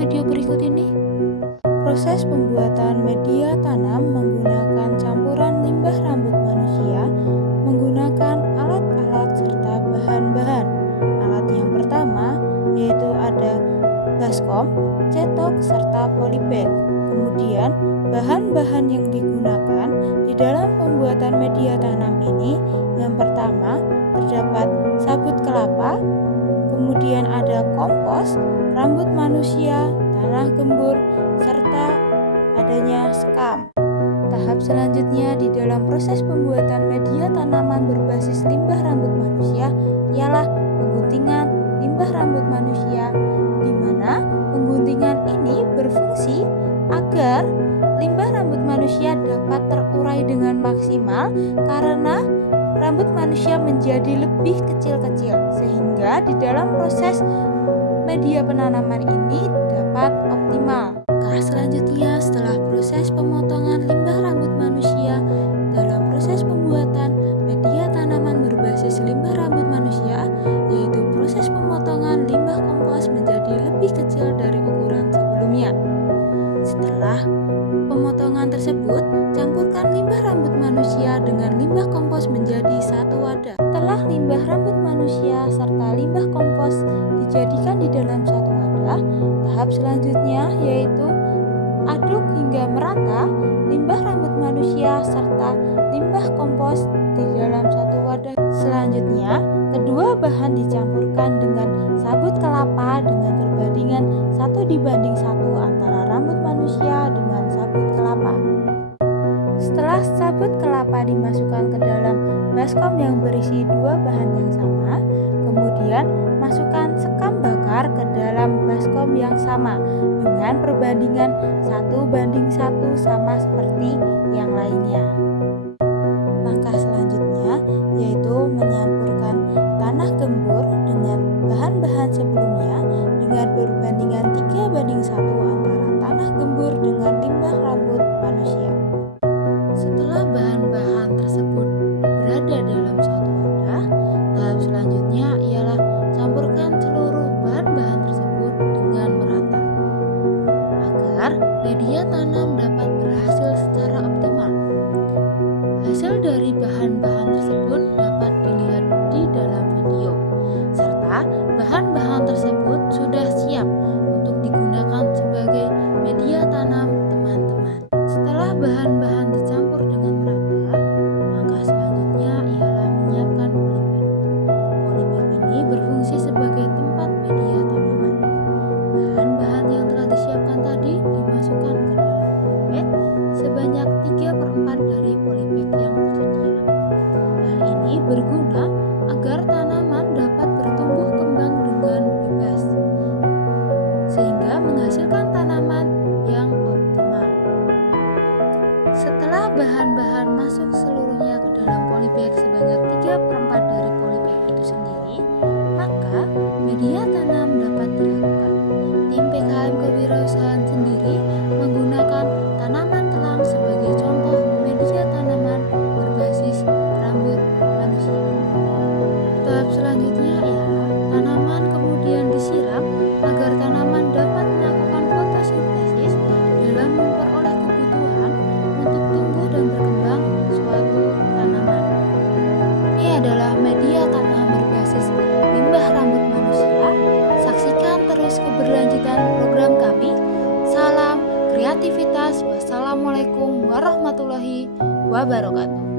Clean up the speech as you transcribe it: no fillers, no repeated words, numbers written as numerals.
video berikut ini. Proses pembuatan media tanam menggunakan campuran limbah rambut manusia menggunakan alat-alat serta bahan-bahan. Alat yang pertama yaitu ada baskom, cetok, serta polybag. Kemudian bahan-bahan yang digunakan di dalam pembuatan media tanam ini yang pertama terdapat sabut kelapa, kemudian ada kompos, rambut manusia, tanah gembur, serta adanya sekam. Tahap selanjutnya di dalam proses pembuatan media tanaman berbasis limbah rambut manusia ialah pengguntingan limbah rambut manusia, di mana pengguntingan ini berfungsi agar limbah rambut manusia dapat terurai dengan maksimal karena rambut manusia menjadi lebih kecil-kecil sehingga di dalam proses media penanaman ini dapat optimal. Selanjutnya setelah proses pemotongan limbah rambut manusia dalam proses pembuatan media tanaman berbasis limbah rambut manusia yaitu proses pemotongan limbah kompos menjadi lebih kecil dari ukuran sebelumnya. Setelah pemotongan tersebut, campurkan limbah rambut manusia dengan limbah kompos menjadi satu wadah. Setelah limbah rambut manusia serta limbah kompos dijadikan di dalam satu wadah, tahap selanjutnya yaitu aduk hingga merata limbah rambut manusia serta limbah kompos di dalam satu wadah. Selanjutnya, kedua bahan dicampurkan dengan sabut kelapa dengan perbandingan 1:1 antara rambut manusia dengan sabut kelapa. Setelah sabut kelapa dimasukkan ke dalam baskom yang berisi dua bahan yang sama, kemudian masukkan sekam bakar ke dalam baskom yang sama dengan perbandingan 1:1 sama seperti yang lainnya. Langkah selanjutnya yaitu menyampurkan tanah gembur dengan bahan-bahan sebelumnya dengan perbandingan 3:1 antara tanah gembur dengan limbah rambut manusia. Setelah bahan-bahan tersebut berada dalam satu wadah, tahap selanjutnya ialah campurkan seluruh bahan-bahan tersebut dengan merata agar media tanam dapat berhasil secara optimal. Hasil dari bahan-bahan tersebut dapat dilihat di dalam video, serta bahan-bahan tersebut sudah siap untuk digunakan sebagai media tanam teman-teman. Setelah bahan-bahan dicampur dengan merata, langkah selanjutnya ialah menyiapkan polybag. Polybag ini berfungsi sebagai tempat media tanaman. Bahan-bahan yang telah disiapkan tadi dimasukkan ke dalam polybag sebanyak 3/4 dari polybag yang tersedia. Hal ini berguna agar tanaman dapat bertumbuh kembang dengan bebas, sehingga menghasilkan tanaman yang optimal. Setelah bahan-bahan masuk seluruhnya ke dalam polybag sebanyak 3/4 dari polybag itu sendiri, maka media tanam dapat dilakukan. Tim PKM Kewirausahaan sendiri menggunakan tanaman telang sebagai contoh media tanaman berbasis rambut manusia. Tahap selanjutnya ialah tanaman kemudian disiram agar tanaman dapat melakukan fotosintesis dalam memperoleh kebutuhan untuk tumbuh dan berkembang suatu tanaman. Ini adalah media tanam berbasis limbah rambut manusia. Saksikan terus keberlanjutan program kami. Salam kreativitas. Wassalamualaikum warahmatullahi wabarakatuh.